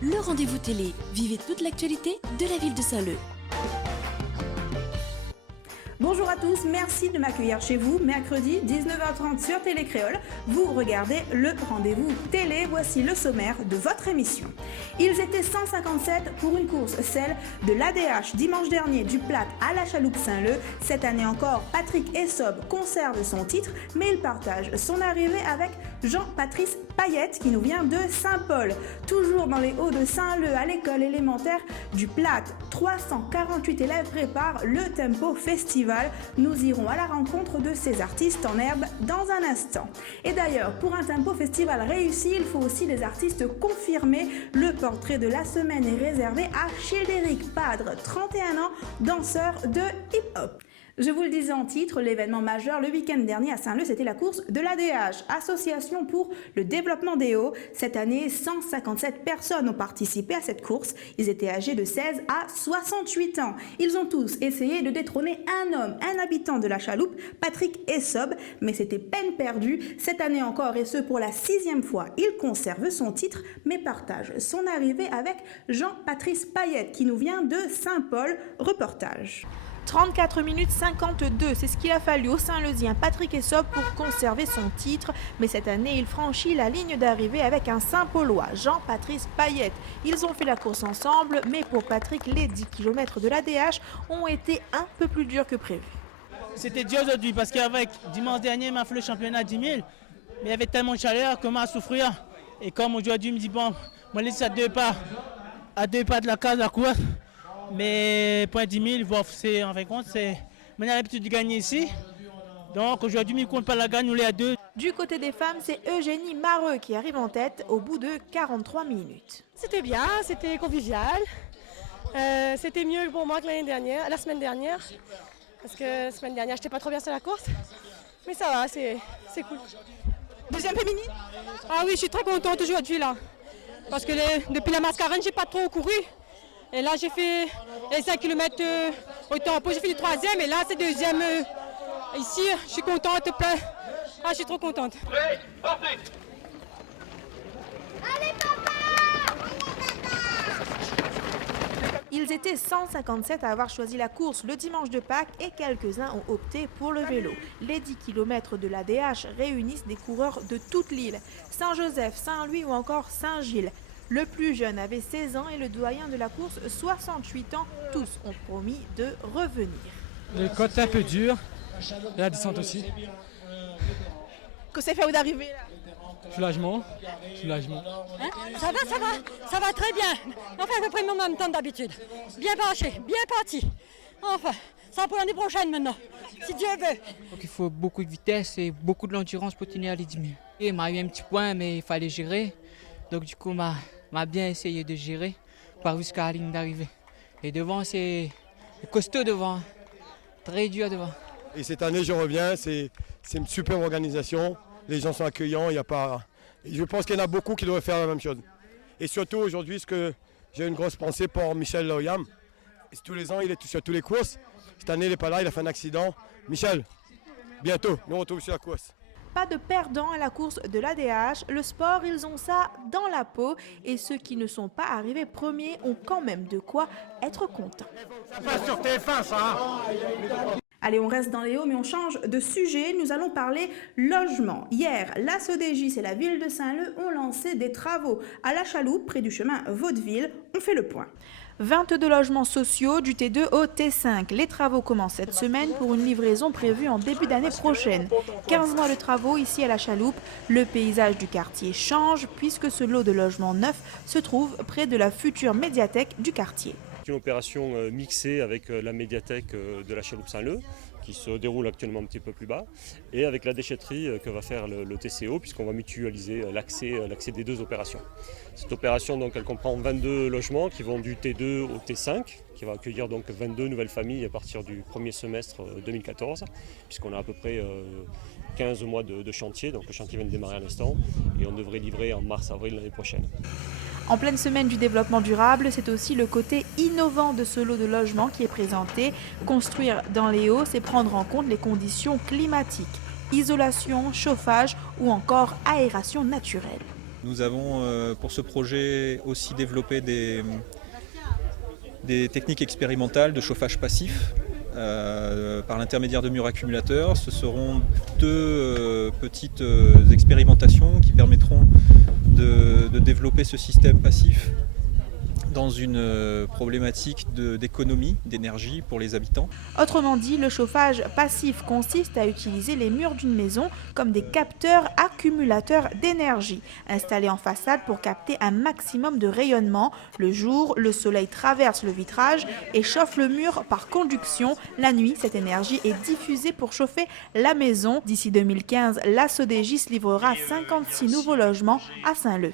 Le rendez-vous télé. Vivez toute l'actualité de la ville de Saint-Leu. Bonjour à tous, merci de m'accueillir chez vous. Mercredi 19h30 sur Télé Créole, vous regardez le rendez-vous télé. Voici le sommaire de votre émission. Ils étaient 157 pour une course, celle de l'ADH dimanche dernier du Plat à la Chaloupe Saint-Leu. Cette année encore, Patrick Essob conserve son titre, mais il partage son arrivée avec Jean-Patrice Payette qui nous vient de Saint-Paul. Toujours dans les Hauts de Saint-Leu, à l'école élémentaire du Plat, 348 élèves préparent le Tempo Festival. Nous irons à la rencontre de ces artistes en herbe dans un instant. Et d'ailleurs, pour un Tempo Festival réussi, il faut aussi des artistes confirmés. Le portrait de la semaine est réservé à Childéric Padre, 31 ans, danseur de hip-hop. Je vous le disais en titre, l'événement majeur le week-end dernier à Saint-Leu, c'était la course de l'ADH, Association pour le développement des Hauts. Cette année, 157 personnes ont participé à cette course. Ils étaient âgés de 16 à 68 ans. Ils ont tous essayé de détrôner un homme, un habitant de la chaloupe, Patrick Essob, mais c'était peine perdue. Cette année encore, et ce pour la 6e fois, il conserve son titre, mais partage son arrivée avec Jean-Patrice Payette, qui nous vient de Saint-Paul. Reportage. 34 minutes 52, c'est ce qu'il a fallu au Saint-Leusien Patrick Essob pour conserver son titre. Mais cette année, il franchit la ligne d'arrivée avec un Saint-Paulois, Jean-Patrice Payette. Ils ont fait la course ensemble, mais pour Patrick, les 10 km de l'ADH ont été un peu plus durs que prévu. C'était dur aujourd'hui parce qu'avec dimanche dernier, il m'a fait le championnat 10 000. Mais il y avait tellement de chaleur que m'a souffrir. Et comme aujourd'hui, il me dit bon, moi, laisse à deux pas de la case de la course. Mais pour 10 000, c'est en fin de compte, on a l'habitude de gagner ici. Donc aujourd'hui, il ne compte pas la gagne, on est à deux. Du côté des femmes, c'est Eugénie Mareux qui arrive en tête au bout de 43 minutes. C'était bien, c'était convivial. C'était mieux pour moi que la semaine dernière. Parce que la semaine dernière, je n'étais pas trop bien sur la course. Mais ça va, c'est cool. Deuxième féminine? Ah oui, je suis très contente aujourd'hui là. Parce que depuis la mascarène, je n'ai pas trop couru. Et là, j'ai fait les 5 km au tempo, j'ai fait le 3e et là, c'est 2e ici. Je suis contente, plein. Ah, je suis trop contente. Allez, papa! Ils étaient 157 à avoir choisi la course le dimanche de Pâques et quelques-uns ont opté pour le vélo. Les 10 km de l'ADH réunissent des coureurs de toute l'île, Saint-Joseph, Saint-Louis ou encore Saint-Gilles. Le plus jeune avait 16 ans et le doyen de la course 68 ans. Tous ont promis de revenir. Le côte est un peu dur et la descente aussi. Que c'est fait d'arriver là? Soulagement. Hein? Ça va très bien. Enfin, à peu près le même temps d'habitude. Bien penché, bien parti. Enfin, ça pour l'année prochaine maintenant, si Dieu veut. Donc il faut beaucoup de vitesse et beaucoup de l'endurance pour tenir les 10 000. Il m'a eu un petit point, mais il fallait gérer. Donc du coup, m'a bien essayé de gérer par jusqu'à la ligne d'arrivée. Et devant, c'est costaud devant, très dur devant. Et cette année, je reviens, c'est une super organisation. Les gens sont accueillants, je pense qu'il y en a beaucoup qui devraient faire la même chose. Et surtout aujourd'hui, j'ai une grosse pensée pour Michel Loyam. Tous les ans, il est sur toutes les courses. Cette année, il n'est pas là, il a fait un accident. Michel, bientôt, nous on retrouve sur la course. Pas de perdants à la course de l'ADH. Le sport, ils ont ça dans la peau. Et ceux qui ne sont pas arrivés premiers ont quand même de quoi être contents. Pas sur TF1, ça. Allez, on reste dans les Hauts, mais on change de sujet. Nous allons parler logement. Hier, la SODEGIS et la ville de Saint-Leu ont lancé des travaux à la Chaloupe, près du chemin Vaudeville. On fait le point. 22 logements sociaux du T2 au T5. Les travaux commencent cette semaine pour une livraison prévue en début d'année prochaine. 15 mois de travaux ici à la Chaloupe. Le paysage du quartier change puisque ce lot de logements neufs se trouve près de la future médiathèque du quartier. Une opération mixée avec la médiathèque de la Chaloupe Saint-Leu qui se déroule actuellement un petit peu plus bas et avec la déchetterie que va faire le TCO puisqu'on va mutualiser l'accès des deux opérations. Cette opération donc, elle comprend 22 logements qui vont du T2 au T5 qui va accueillir donc 22 nouvelles familles à partir du premier semestre 2014 puisqu'on a à peu près 15 mois de chantier, donc le chantier vient de démarrer à l'instant et on devrait livrer en mars-avril l'année prochaine. En pleine semaine du développement durable, c'est aussi le côté innovant de ce lot de logements qui est présenté. Construire dans les Hauts, c'est prendre en compte les conditions climatiques, isolation, chauffage ou encore aération naturelle. Nous avons pour ce projet aussi développé des techniques expérimentales de chauffage passif par l'intermédiaire de murs accumulateurs. Ce seront deux petites expérimentations qui permettront de développer ce système passif dans une problématique d'économie d'énergie pour les habitants. Autrement dit, le chauffage passif consiste à utiliser les murs d'une maison comme des capteurs accumulateurs d'énergie, installés en façade pour capter un maximum de rayonnement. Le jour, le soleil traverse le vitrage et chauffe le mur par conduction. La nuit, cette énergie est diffusée pour chauffer la maison. D'ici 2015, la Sodegis livrera 56 nouveaux logements à Saint-Leu.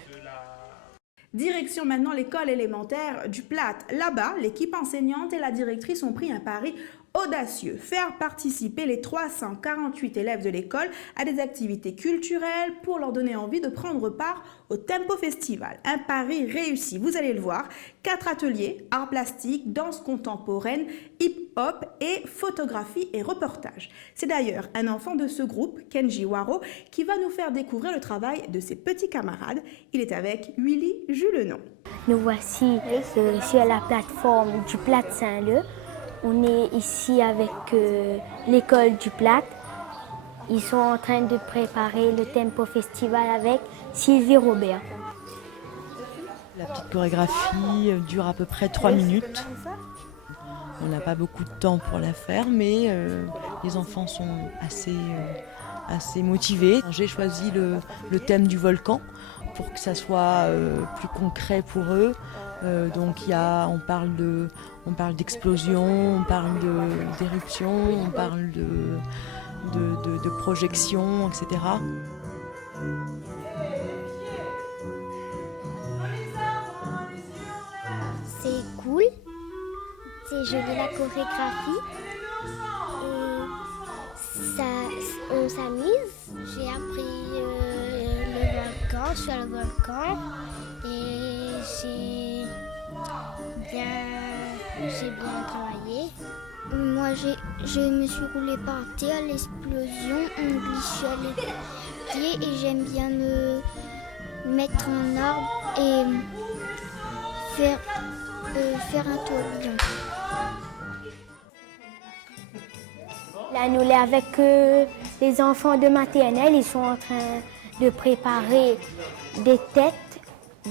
Direction maintenant l'école élémentaire du Platte. Là-bas, l'équipe enseignante et la directrice ont pris un pari audacieux, faire participer les 348 élèves de l'école à des activités culturelles pour leur donner envie de prendre part au Tempo Festival. Un pari réussi, vous allez le voir. 4 ateliers, arts plastiques, danse contemporaine, hip-hop et photographie et reportage. C'est d'ailleurs un enfant de ce groupe, Kenji Waro, qui va nous faire découvrir le travail de ses petits camarades. Il est avec Willy Julenon. Nous voici sur la plateforme du Platte Saint-Leu. On est ici avec l'école du Platte. Ils sont en train de préparer le Tempo Festival avec Sylvie Robert. La petite chorégraphie dure à peu près 3 minutes. On n'a pas beaucoup de temps pour la faire, mais les enfants sont assez motivés. J'ai choisi le thème du volcan pour que ça soit plus concret pour eux. Donc on parle d'explosion, on parle d'éruption, on parle de projection, etc. C'est cool, c'est joli la chorégraphie et on s'amuse. J'ai appris le volcan, sur le volcan et j'ai bien travaillé. Moi, je me suis roulée par terre, l'explosion, on glisse les pieds et j'aime bien me mettre en arbre et faire un tourbillon. Là, nous sommes avec les enfants de maternelle, ils sont en train de préparer des têtes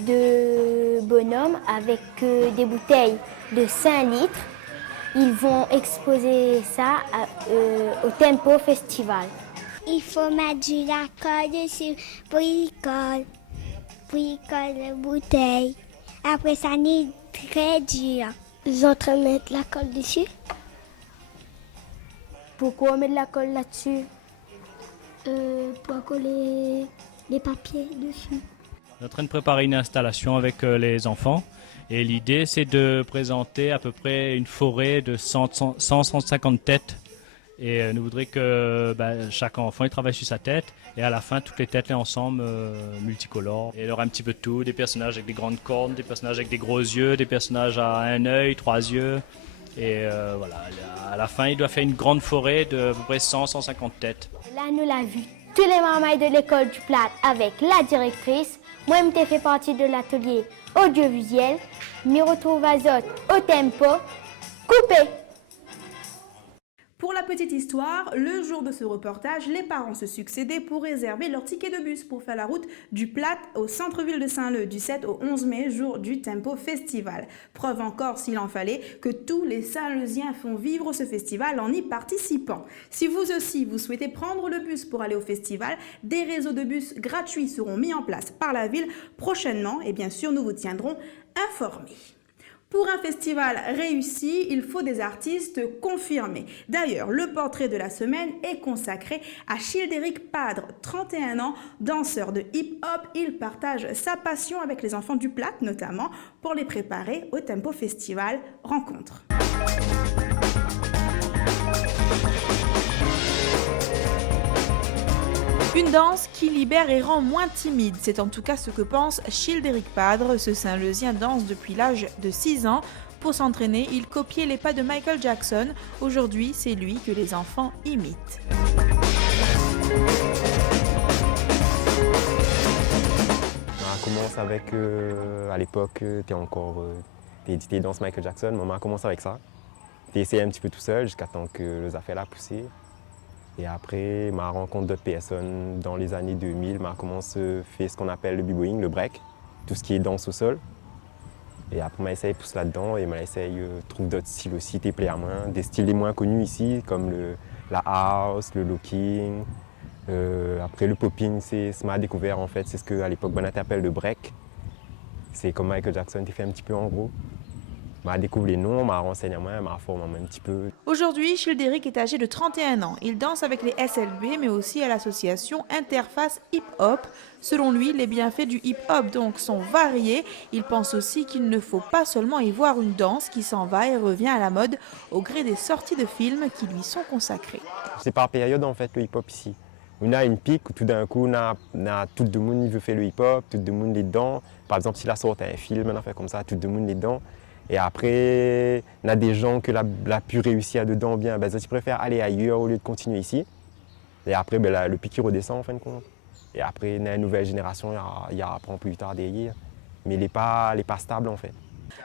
de bonhommes avec des bouteilles de 5 litres. Ils vont exposer ça au Tempo Festival. Il faut mettre du alcool dessus pour y coller la bouteille. Après ça, c'est très dur. Ils sont en train de mettre la colle dessus. Pourquoi on met de la colle là-dessus? Pour coller les papiers dessus. On est en train de préparer une installation avec les enfants et l'idée c'est de présenter à peu près une forêt de 150 têtes et nous voudrions que chaque enfant il travaille sur sa tête et à la fin toutes les têtes là ensemble multicolores. Et il y aura un petit peu de tout, des personnages avec des grandes cornes, des personnages avec des gros yeux, des personnages à un œil, 3 yeux et voilà, à la fin il doit faire une grande forêt de à peu près 100-150 têtes. Là nous l'avons vu tous les mamans de l'école du Platte avec la directrice. Moi, je fais partie de l'atelier audiovisuel. Je me retrouve à Zot au Tempo. Coupé! Pour la petite histoire, le jour de ce reportage, les parents se succédaient pour réserver leur ticket de bus pour faire la route du Platte au centre-ville de Saint-Leu du 7 au 11 mai, jour du Tempo Festival. Preuve encore, s'il en fallait, que tous les Saint-Leusiens font vivre ce festival en y participant. Si vous aussi, vous souhaitez prendre le bus pour aller au festival, des réseaux de bus gratuits seront mis en place par la ville prochainement et bien sûr, nous vous tiendrons informés. Pour un festival réussi, il faut des artistes confirmés. D'ailleurs, le portrait de la semaine est consacré à Childéric Padre, 31 ans, danseur de hip-hop. Il partage sa passion avec les enfants du Platte, notamment, pour les préparer au Tempo Festival Rencontre. Une danse qui libère et rend moins timide, c'est en tout cas ce que pense Childéric Padre. Ce Saint-Leusien danse depuis l'âge de 6 ans. Pour s'entraîner, il copiait les pas de Michael Jackson. Aujourd'hui, c'est lui que les enfants imitent. commence avec, à l'époque, t'es danses Michael Jackson. Maman a commencé avec ça. T'es essayé un petit peu tout seul jusqu'à temps que les affaires a poussé. Et après, ma rencontre d'autres personnes dans les années 2000, m'a commencé à faire ce qu'on appelle le b-boying, le break, tout ce qui est danse au sol. Et après, m'a essayé de pousser là-dedans et m'a essayé de trouver d'autres styles aussi, qui plaisent à moi. Des styles les moins connus ici, comme la house, le locking. Après, le popping, c'est ma découverte en fait. C'est ce qu'à l'époque, on appelle le break. C'est comme Michael Jackson, tu fait un petit peu en gros. M'a découvert les noms, m'a renseigné à moi, m'a formé un petit peu. Aujourd'hui, Childéric est âgé de 31 ans. Il danse avec les SLB, mais aussi à l'association Interface Hip Hop. Selon lui, les bienfaits du hip hop donc sont variés. Il pense aussi qu'il ne faut pas seulement y voir une danse qui s'en va et revient à la mode au gré des sorties de films qui lui sont consacrées. C'est par période en fait le hip hop ici. On a une pique où tout d'un coup, on a tout le monde veut faire le hip hop, tout le monde est dedans. Par exemple, si la sorte un film, on a fait comme ça, tout le monde est dedans. Et après, on a des gens que la pu réussir dedans bien, ben, ils préfèrent aller ailleurs au lieu de continuer ici. Et après, ben, le pic redescend en fin de compte. Et après, on a une nouvelle génération, il y a apprend plus tard derrière. Mais il n'est pas stable en fait.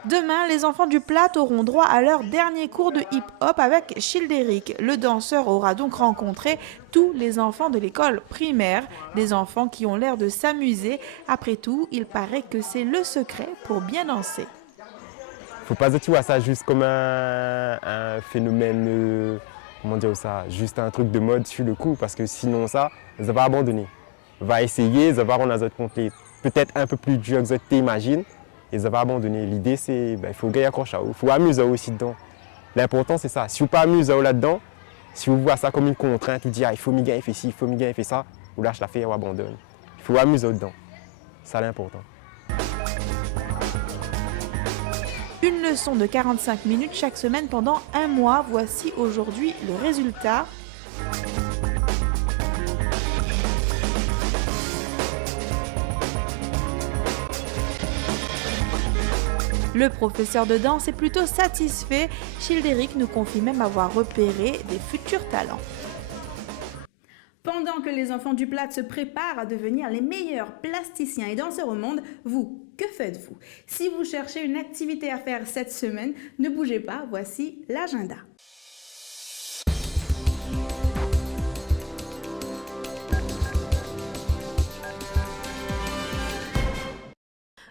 Demain, les enfants du Plat auront droit à leur dernier cours de hip-hop avec Childéric. Le danseur aura donc rencontré tous les enfants de l'école primaire, des enfants qui ont l'air de s'amuser. Après tout, il paraît que c'est le secret pour bien danser. Il ne faut pas que tu vois ça juste comme un phénomène, comment dire ça, juste un truc de mode sur le coup, parce que sinon ça, ils vont abandonner. Ils vont essayer, ils vont rendre les autres complet peut-être un peu plus dur que tu imagines, et ils vont abandonner. L'idée c'est qu'il faut gagner accroche à eux, il faut amuser aussi dedans. L'important c'est ça, si vous ne pas amuser là-dedans, si vous voyez ça comme une contrainte, vous dites il faut m'y gagner, faire ci, il faut m'y gagner, faire ça, vous lâchez l'affaire ou abandonne. Il faut amuser dedans, c'est l'important. Une leçon de 45 minutes chaque semaine pendant un mois. Voici aujourd'hui le résultat. Le professeur de danse est plutôt satisfait. Childéric nous confie même avoir repéré des futurs talents. Pendant que les enfants du Plat se préparent à devenir les meilleurs plasticiens et danseurs au monde, vous, que faites-vous? Si vous cherchez une activité à faire cette semaine, ne bougez pas, voici l'agenda.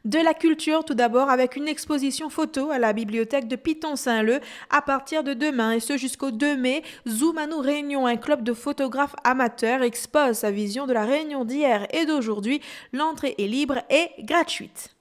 De la culture tout d'abord avec une exposition photo à la bibliothèque de Piton-Saint-Leu à partir de demain et ce jusqu'au 2 mai. Zoom à nous Réunion, un club de photographes amateurs expose sa vision de la Réunion d'hier et d'aujourd'hui. L'entrée est libre et gratuite.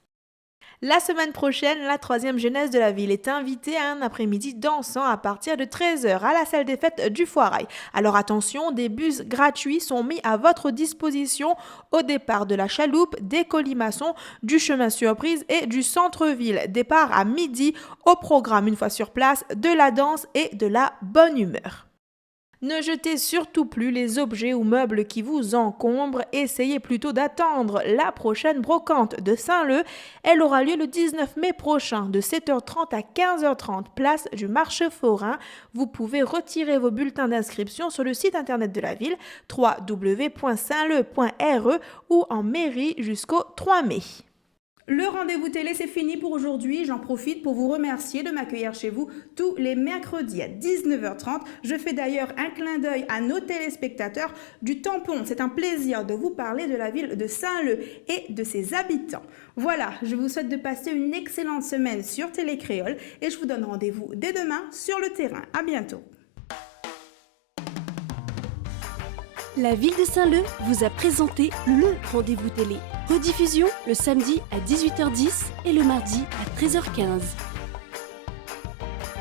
La semaine prochaine, la 3e jeunesse de la ville est invitée à un après-midi dansant à partir de 13h à la salle des fêtes du Foirail. Alors attention, des bus gratuits sont mis à votre disposition au départ de la Chaloupe, des Colimaçons, du chemin Surprise et du centre-ville. Départ à midi, au programme une fois sur place, de la danse et de la bonne humeur. Ne jetez surtout plus les objets ou meubles qui vous encombrent, essayez plutôt d'attendre la prochaine brocante de Saint-Leu. Elle aura lieu le 19 mai prochain de 7h30 à 15h30, place du marché forain. Vous pouvez retirer vos bulletins d'inscription sur le site internet de la ville www.saintleu.re ou en mairie jusqu'au 3 mai. Le rendez-vous télé, c'est fini pour aujourd'hui. J'en profite pour vous remercier de m'accueillir chez vous tous les mercredis à 19h30. Je fais d'ailleurs un clin d'œil à nos téléspectateurs du Tampon. C'est un plaisir de vous parler de la ville de Saint-Leu et de ses habitants. Voilà, je vous souhaite de passer une excellente semaine sur Télécréole et je vous donne rendez-vous dès demain sur le terrain. À bientôt. La ville de Saint-Leu vous a présenté le rendez-vous télé. Rediffusion le samedi à 18h10 et le mardi à 13h15.